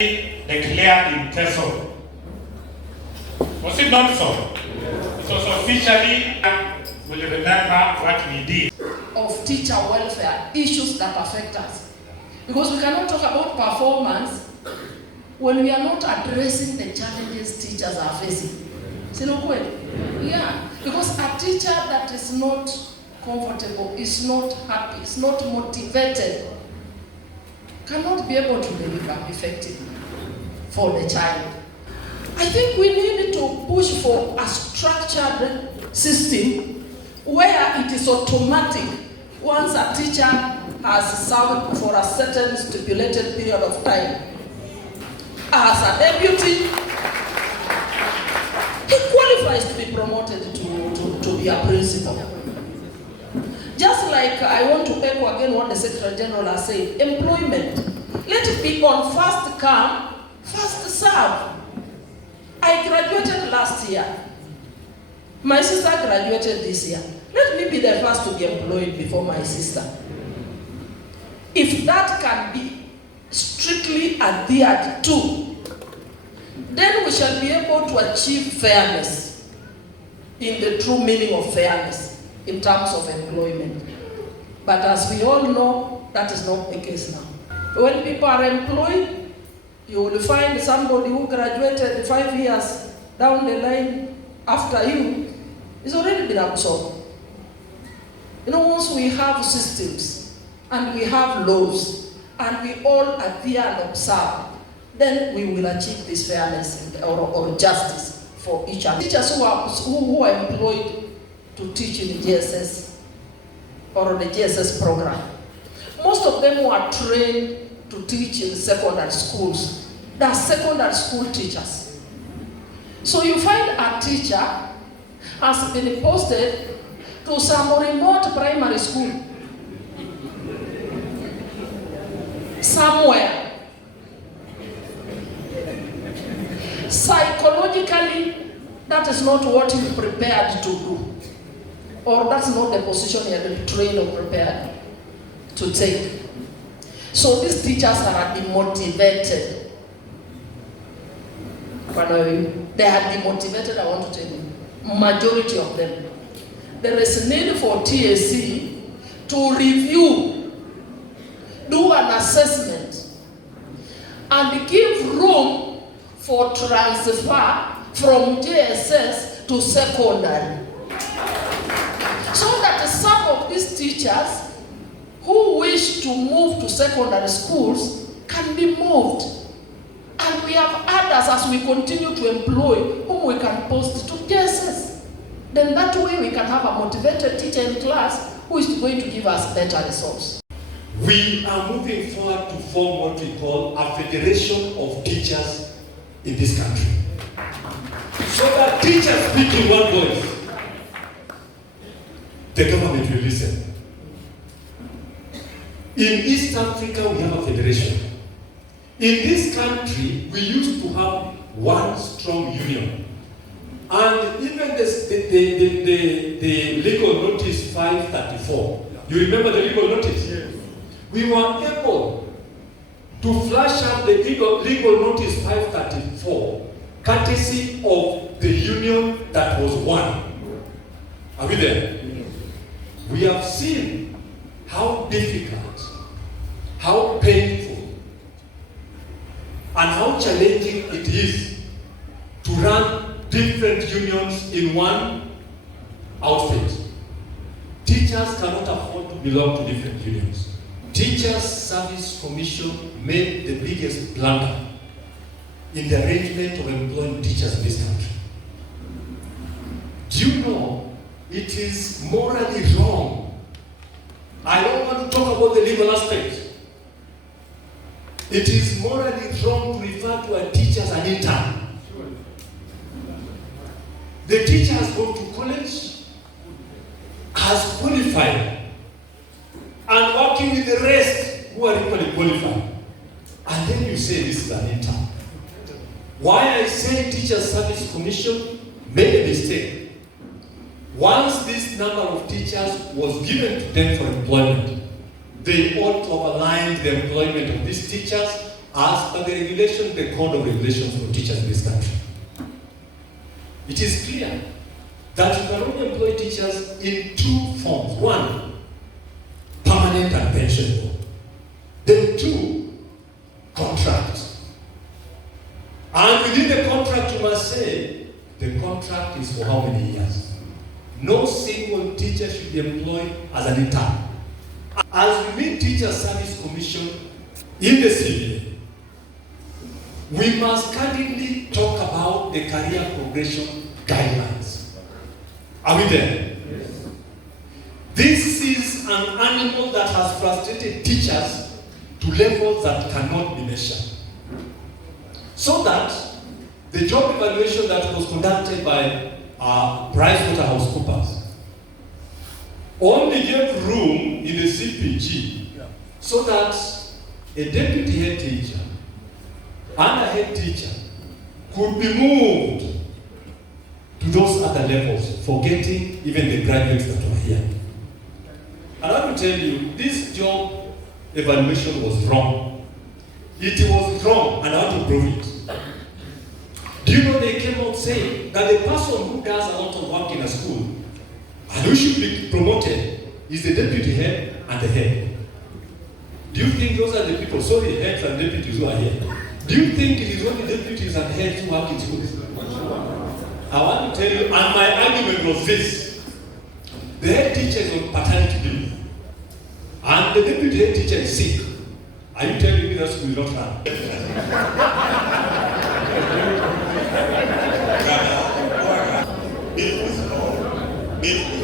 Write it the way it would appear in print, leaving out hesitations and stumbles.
declared in Teso. Was it not so? It was officially, will remember what we did. Of teacher welfare, issues that affect us. Because we cannot talk about performance when we are not addressing the challenges teachers are facing. Yeah, because a teacher that is not comfortable, is not happy, is not motivated, cannot be able to deliver effectively for the child. I think we need to push for a structured system where it is automatic once a teacher has served for a certain stipulated period of time as a deputy, he qualifies to be promoted to be a principal. Just like I want to echo again what the Secretary General has said, employment, let it be on first come, first serve. I graduated last year. My sister graduated this year. Let me be the first to be employed before my sister. If that can be strictly adhered to, then we shall be able to achieve fairness in the true meaning of fairness in terms of employment. But as we all know, that is not the case now. When people are employed, you will find somebody who graduated 5 years down the line after you is already been absorbed. Once we have systems and we have laws and we all adhere and observe, then we will achieve this fairness or justice for each other. Teachers who are employed to teach in the GSS or the GSS program, most of them who are trained to teach in secondary schools, they are secondary school teachers. So you find a teacher has been posted to some remote primary school somewhere. Psychologically, that is not what you prepared to do, or that's not the position you have been trained or prepared to take. So these teachers are demotivated. They are demotivated, I want to tell you. Majority of them. There is a need for TSC to review, do an assessment, and give room for transfer from JSS to secondary. So that some of these teachers who wish to move to secondary schools can be moved. And we have others as we continue to employ whom we can post to JSS. Then that way we can have a motivated teacher in class who is going to give us better results. We are moving forward to form what we call a federation of teachers in this country. So that teachers speak in one voice, the government will listen. In East Africa, we have a federation. In this country, we used to have one strong union. And even the legal notice 534, you remember the legal notice? Yes. We were able to flash out the legal notice 534, courtesy of the union that was one. Are we there? Yes. We have seen how difficult, how painful, and how challenging it is to run different unions in one outfit. Teachers cannot afford to belong to different unions. Teachers Service Commission made the biggest blunder in the arrangement of employing teachers in this country. Do you know it is morally wrong? I don't want to talk about the legal aspect. It is morally wrong to refer to a teacher as an intern. The teacher has gone to college, has qualified, and working with the rest who are equally qualified. And then you say this is an intern. Why I say Teachers Service Commission made a mistake. Once this number of teachers was given to them for employment, they ought to have aligned the employment of these teachers as per the regulation, the code of regulations for teachers in this country. It is clear that you can only employ teachers in two forms. One, permanent and pensionable. Then two, contract. And within the contract, you must say, the contract is for how many years? No single teacher should be employed as an intern. As we meet Teacher Service Commission in the CBA, we must candidly talk about the career progression guidelines. Are we there? Yes. This is an animal that has frustrated teachers to levels that cannot be measured. So that the job evaluation that was conducted by PricewaterhouseCoopers only gave room in the CPG so that a deputy head teacher and a head teacher could be moved to those other levels, forgetting even the graduates that were here. And I will tell you, this job evaluation was wrong. It was wrong, and I want to prove it. Do you know they came out saying that the person who does a lot of work in a school and who should be promoted is the deputy head and the head? Do you think those are the people, sorry, heads and deputies who are here? Do you think it is only deputies and heads who work in schools? I want to tell you, and my argument was this: the head teacher is on paternity leave, and the deputy head teacher is sick. Are you telling me that school will not run? Bill